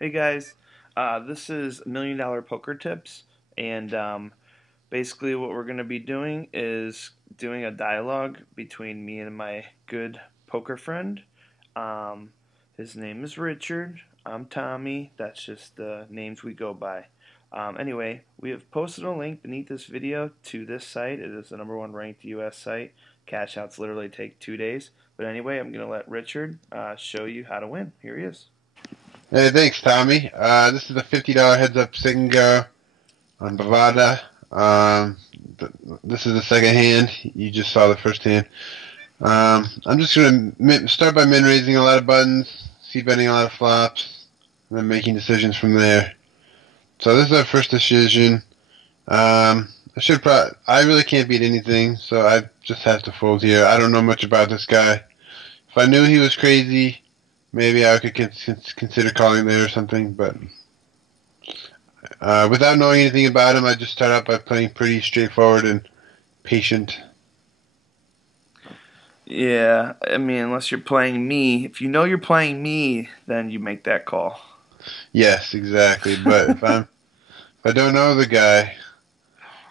Hey guys, this is $1 Million Poker Tips, and basically what we're going to be doing is doing a dialogue between me and my good poker friend. Um, his name is Richard. I'm Tommy. That's just the names we go by. Anyway, we have posted a link beneath this video to this site. It is the #1 ranked U.S. site. Cash outs literally take 2 days. But anyway, I'm going to let Richard show you how to win. Here he is. Hey, thanks, Tommy. This is a $50 heads-up single on Bovada. Um, this is the second hand. You just saw the first hand. I'm just going to start by min-raising a lot of buttons, c-betting a lot of flops, and then making decisions from there. So this is our first decision. I really can't beat anything, so I just have to fold here. I don't know much about this guy. If I knew he was crazy, maybe I could consider calling there or something, but without knowing anything about him, I just start out by playing pretty straightforward and patient. Yeah, I mean, unless you're playing me. If you know you're playing me, then you make that call. Yes, exactly. But if I don't know the guy,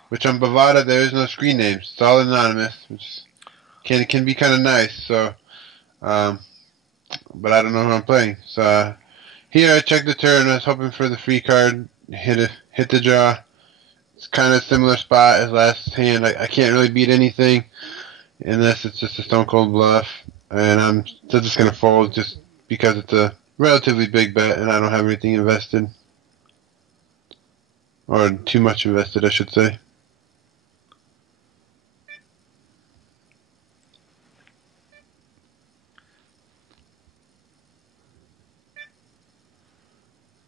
which on Bovada there is no screen names, it's all anonymous, which can be kind of nice. So, um, but I don't know who I'm playing. So here I checked the turn. I was hoping for the free card. Hit the draw. It's kind of a similar spot as last hand. I can't really beat anything unless it's just a stone cold bluff, and I'm still just gonna fold just because it's a relatively big bet and I don't have anything invested, or too much invested, I should say.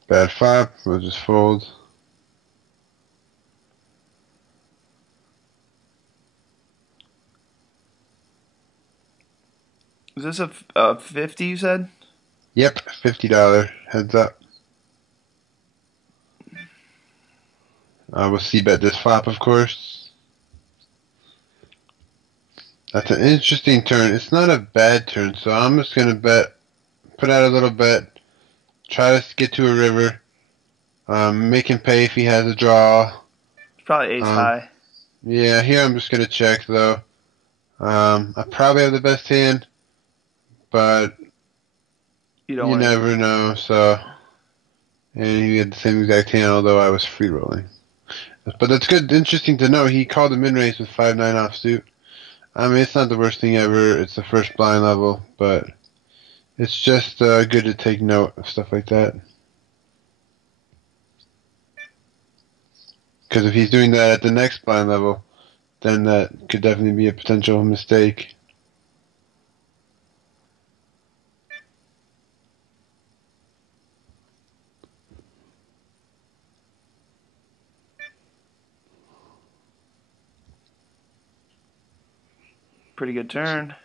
Bad flop. We'll just fold. Is this a 50 you said? Yep, $50 heads up. We'll see bet this flop, of course. That's an interesting turn. It's not a bad turn, so I'm just gonna put out a little bet, try to get to a river, make him pay if he has a draw. It's probably ace Um, high. yeah, here I'm just gonna check though. I probably have the best hand, but You don't you want to. never know. So, and he had the same exact hand, although I was free rolling. But that's good, interesting to know. He called a min raise with 5-9 offsuit. I mean, it's not the worst thing ever. It's the first blind level, but it's just good to take note of stuff like that. Because if he's doing that at the next blind level, then that could definitely be a potential mistake. Pretty good turn.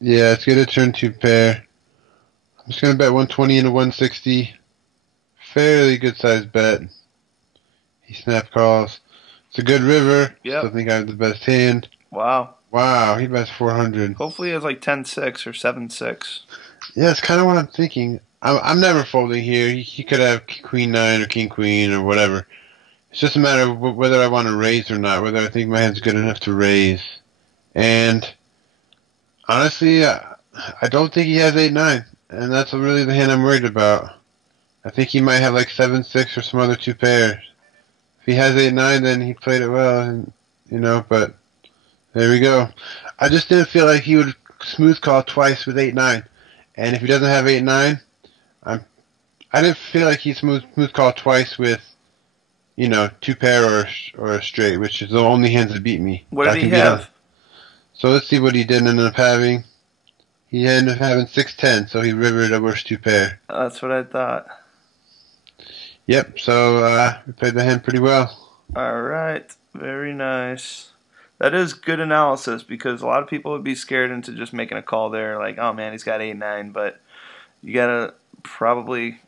Yeah, it's good to turn two pair. I'm just going to bet 120 into 160. Fairly good sized bet. He snap calls. It's a good river. Still Yep. think I have the best hand. Wow. Wow, he bets 400. Hopefully it has like 10-6 or 7-6. Yeah, it's kind of what I'm thinking. I'm never folding here. He could have queen nine or king queen or whatever. It's just a matter of whether I want to raise or not, whether I think my hand's good enough to raise. And honestly, I don't think he has 8-9, and that's really the hand I'm worried about. I think he might have like 7-6 or some other two pairs. If he has 8-9, then he played it well, and but there we go. I just didn't feel like he would smooth call twice with 8-9, and if he doesn't have 8-9, I'm I didn't feel like he smooth call twice with two pair or a straight, which is the only hands that beat me. What did I he can beat him. have? So let's see what he did end up having. He ended up having 6-10, so he rivered a worst two pair. That's what I thought. Yep, so we played the hand pretty well. All right. Very nice. That is good analysis because a lot of people would be scared into just making a call there, like, oh man, he's got 8-9, but you gotta probably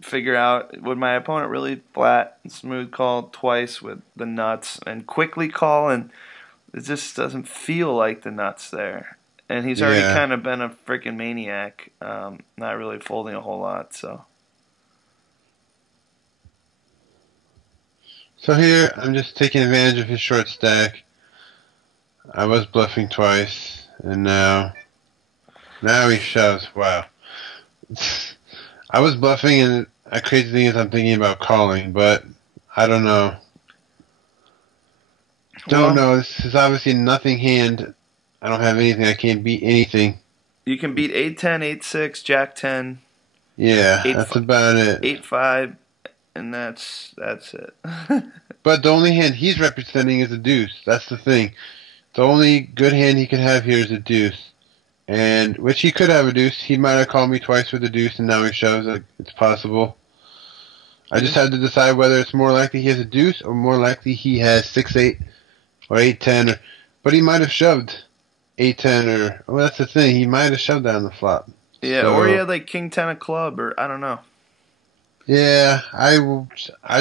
figure out, would my opponent really flat and smooth call twice with the nuts and quickly call, and it just doesn't feel like the nuts there. And he's already Yeah, kind of been a freaking maniac, not really folding a whole lot. So So here, I'm just taking advantage of his short stack. I was bluffing twice, and now he shoves. Wow. I was bluffing, and a crazy thing is I'm thinking about calling, but I don't know. Don't Well, know. This is obviously nothing hand. I don't have anything. I can't beat anything. you can beat 8-10, 8-6, Jack 10, Yeah, 8 that's about it. 8-5, and that's it. But the only hand he's representing is a deuce. That's the thing. The only good hand he can have here is a deuce. And, which he could have a deuce. He might have called me twice with a deuce, and now he shows that it's possible. I just have to decide whether it's more likely he has a deuce, or more likely he has 6-8, or 8-10, but he might have shoved 8-10, or, well, that's the thing, he might have shoved that on the flop. Yeah, So, or he had like King 10 of club, or I don't know. yeah, I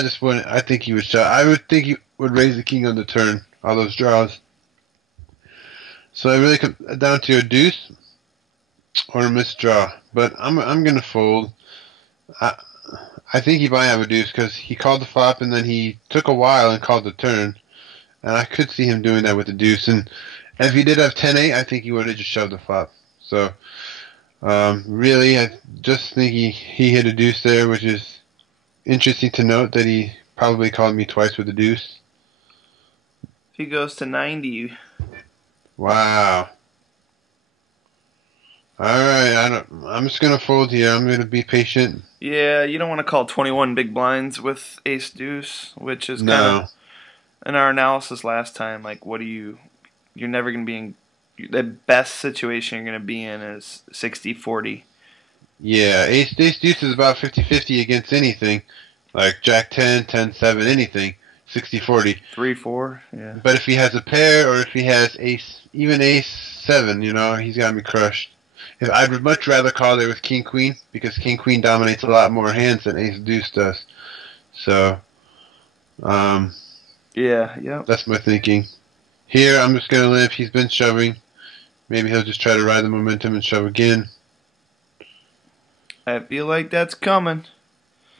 just wouldn't, I think he would shove. I would think he would raise the king on the turn, all those draws. So I really come down to a deuce, or a missed draw, but I'm gonna fold. I think he might have a deuce, because he called the flop, and then he took a while and called the turn. And I could see him doing that with the deuce. And if he did have 10-8, I think he would have just shoved the flop. So, really, I just think he hit a deuce there, which is interesting to note that he probably called me twice with the deuce. If he goes to 90, Wow. Alright, I'm just going to fold here. I'm going to be patient. yeah, you don't want to call 21 big blinds with ace deuce, which is kind No. of in our analysis last time. Like, you're never going to be in the best situation you're going to be in is 60-40. Yeah, ace deuce is about 50-50 against anything. Like Jack 10, 10-7, anything. 60-40. 3-4, yeah. But if he has a pair, or if he has even ace 7, he's got me crushed. I'd much rather call there with king queen, because king queen dominates a lot more hands than ace deuce does. So, Yeah. that's my thinking. Here, I'm just gonna live. He's been shoving. Maybe he'll just try to ride the momentum and shove again. I feel like that's coming.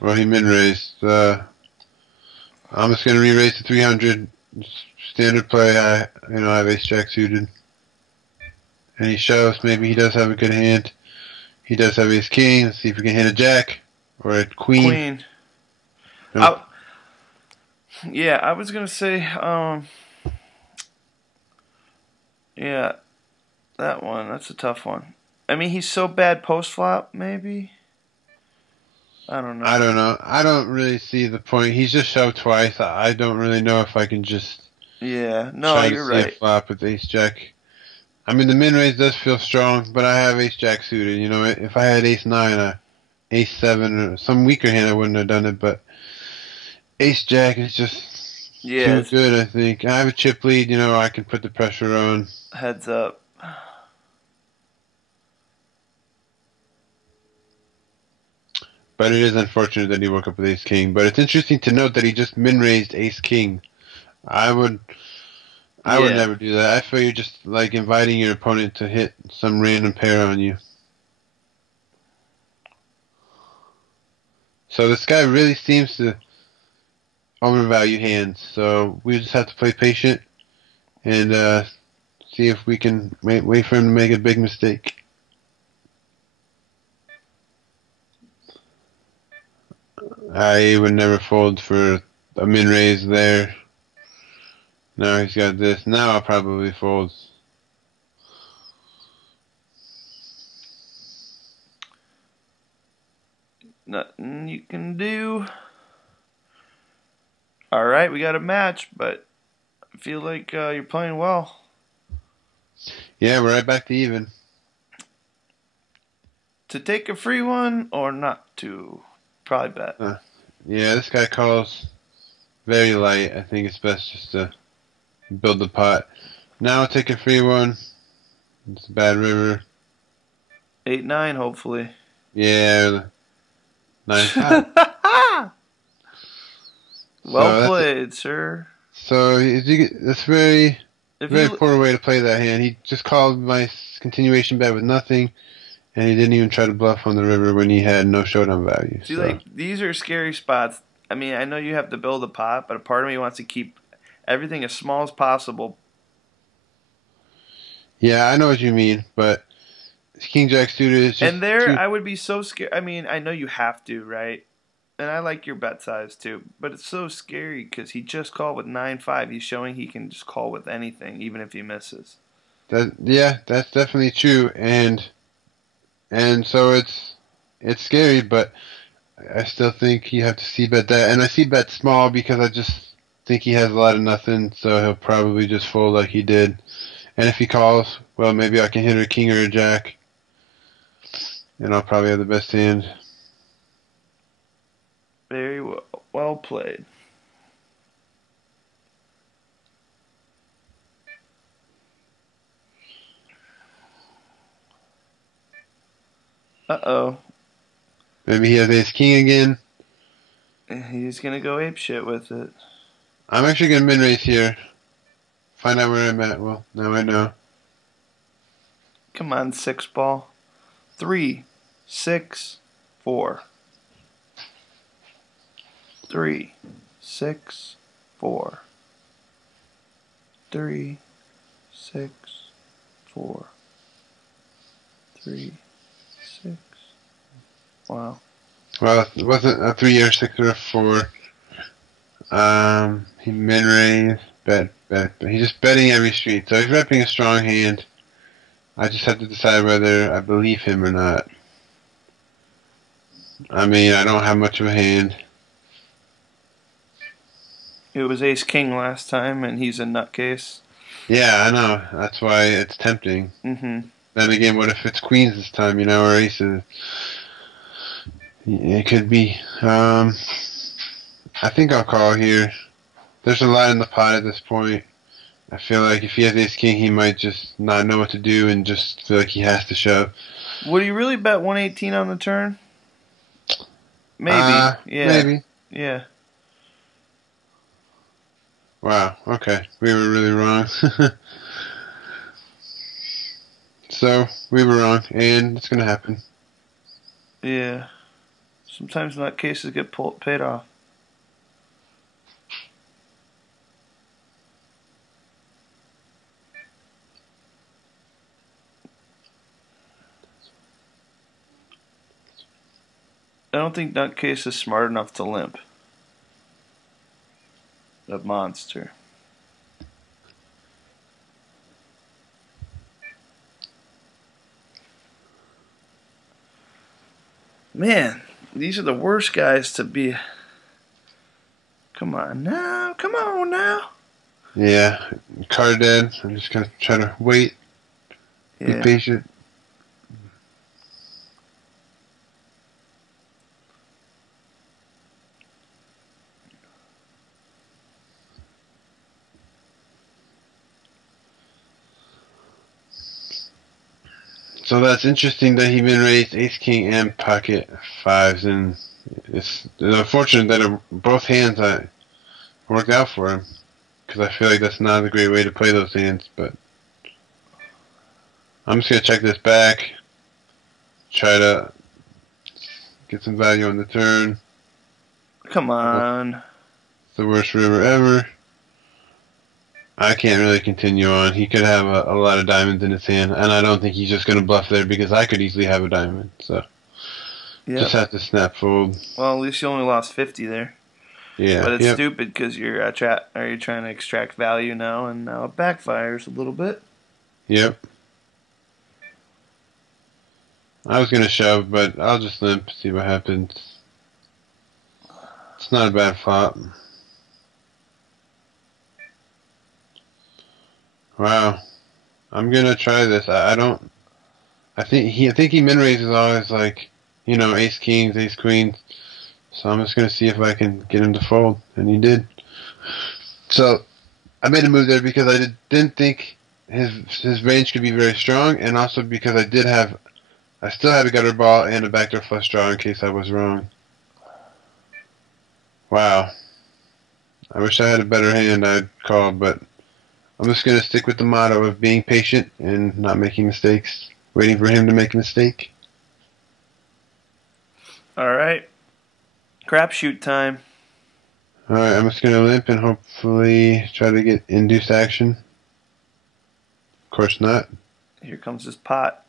Well, he min-raised. I'm just gonna re-raise to 300. Standard play. I have ace jack suited. And he shoves. Maybe he does have a good hand. He does have ace king. Let's see if we can hit a jack or a queen. Nope. I was gonna say, yeah, that one. That's a tough one. I mean, he's so bad post flop. Maybe. I don't know. I don't really see the point. He's just shoved twice. I don't really know if I can just Yeah. No, try you're to see right. a flop with ace jack. I mean, the min raise does feel strong, but I have ace jack suited. If I had ace 9, ace 7, or some weaker hand, I wouldn't have done it. But ace jack is just too good, I think. I have a chip lead. I can put the pressure on. Heads up. But it is unfortunate that he woke up with ace king. But it's interesting to note that he just min raised ace king. I would never do that. I feel you're just like inviting your opponent to hit some random pair on you. So this guy really seems to overvalue hands. So we just have to play patient and see if we can wait for him to make a big mistake. I would never fold for a min raise there. Now he's got this. Now I'll probably fold. Nothing you can do. Alright, we got a match, but I feel like you're playing well. Yeah, we're right back to even. To take a free one or not to? Probably bet. Yeah, this guy calls very light. I think it's best just to build the pot. Now I'll take a free one. It's a bad river. 8-9, hopefully. Yeah, 9-5. Well played, sir. So that's very poor way to play that hand. He just called my continuation bet with nothing, and he didn't even try to bluff on the river when he had no showdown value. See, like, these are scary spots. I mean, I know you have to build a pot, but a part of me wants to keep everything as small as possible. Yeah, I know what you mean, but King Jack suited is just And there, too. I would be so scared. I mean, I know you have to, right? And I like your bet size too, but it's so scary because he just called with 9-5. He's showing he can just call with anything, even if he misses. Yeah, that's definitely true, and so it's scary, but I still think you have to see bet that, and I see bet small because I just think he has a lot of nothing, so he'll probably just fold like he did. And if he calls, well, maybe I can hit a king or a jack, and I'll probably have the best hand. Very well played. Uh-oh. Maybe he has ace king again. He's going to go ape shit with it. I'm actually gonna min raise here. Find out where I'm at. Well, now I know. Come on, 6-ball. 3, 6, 4. 3, 6, 4. 3, 6, 4. 3, 6. Wow. Well, it wasn't a 3 or 6 or a 4. He min raised, bet. He's just betting every street, so he's repping a strong hand. I just have to decide whether I believe him or not. I mean, I don't have much of a hand. It was ace king last time, and he's a nutcase. Yeah, I know. That's why it's tempting. Mm-hmm. Then again, what if it's queens this time, or aces? It could be. I think I'll call here. There's a lot in the pot at this point. I feel like if he has ace king, he might just not know what to do and just feel like he has to shove. Would he really bet 118 on the turn? Maybe. Yeah. Maybe. Yeah. Wow. Okay. We were really wrong. So, we were wrong, and it's going to happen. Yeah. Sometimes nutcases get paid off. I don't think nutcase is smart enough to limp. The monster. Man, these are the worst guys to be. Come on now. Come on now. Yeah. Card dead. I'm just going to try to wait. Be Yeah. patient. So that's interesting that he min raised ace king and pocket fives, and it's unfortunate that both hands worked out for him, because I feel like that's not a great way to play those hands. But I'm just gonna check this back, try to get some value on the turn. Come on. It's the worst river ever. I can't really continue on. He could have a lot of diamonds in his hand, and I don't think he's just going to bluff there because I could easily have a diamond. So, just have to snap fold. Well, at least you only lost 50 there. Yeah. But it's stupid because you're trying to extract value now, and now it backfires a little bit. Yep. I was going to shove, but I'll just limp, see what happens. It's not a bad flop. Wow, I'm gonna try this. I think he min raises always like, ace kings, ace queens. So I'm just gonna see if I can get him to fold, and he did. So I made a move there because I didn't think his range could be very strong, and also because I still had a gutter ball and a backdoor flush draw in case I was wrong. Wow, I wish I had a better hand I'd call, but I'm just going to stick with the motto of being patient and not making mistakes, waiting for him to make a mistake. All right. Crapshoot time. Alright, I'm just gonna limp and hopefully try to get induced action. Of course not. Here comes this pot.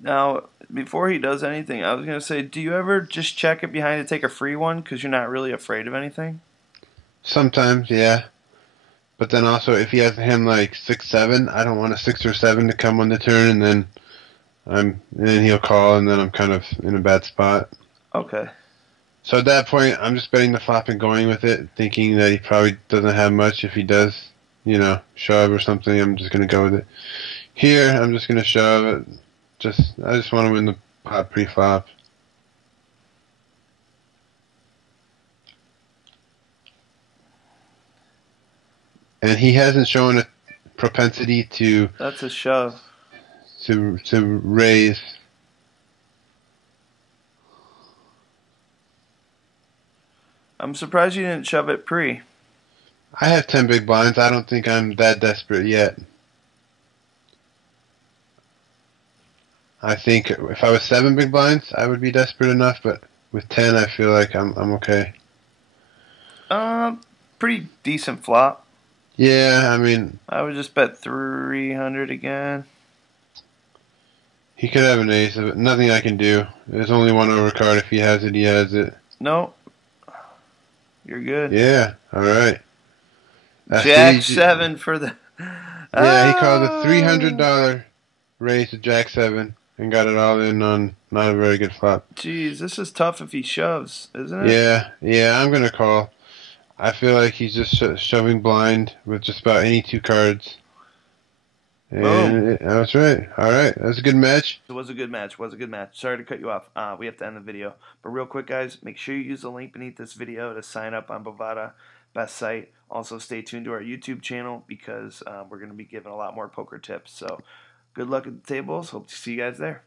Now, before he does anything, I was going to say, do you ever just check it behind to take a free one because you're not really afraid of anything? Sometimes, yeah. But then also, if he has a hand like 6-7, I don't want a 6 or 7 to come on the turn, and then he'll call, and then I'm kind of in a bad spot. Okay. So at that point, I'm just betting the flop and going with it, thinking that he probably doesn't have much. If he does, shove or something, I'm just gonna go with it. Here, I'm just gonna shove it. I just want to win the pot pre-flop. And he hasn't shown a propensity to. That's a shove. To raise. I'm surprised you didn't shove it pre. I have 10 big blinds. I don't think I'm that desperate yet. I think if I was 7 big blinds, I would be desperate enough, but with 10, I feel like I'm okay. Pretty decent flop. Yeah, I mean, I would just bet 300 again. He could have an ace, but nothing I can do. There's only one overcard. If he has it, he has it. No. You're good. Yeah, alright. Jack 7 for the... Yeah, he called a $300 raise to Jack 7 and got it all in on not a very good flop. Jeez, this is tough if he shoves, isn't it? Yeah, I'm going to call. I feel like he's just shoving blind with just about any 2 cards. And I was right. Alright, that was a good match. It was a good match. Sorry to cut you off. We have to end the video. But real quick, guys, make sure you use the link beneath this video to sign up on Bovada, best site. Also, stay tuned to our YouTube channel because we're going to be giving a lot more poker tips. So, good luck at the tables. Hope to see you guys there.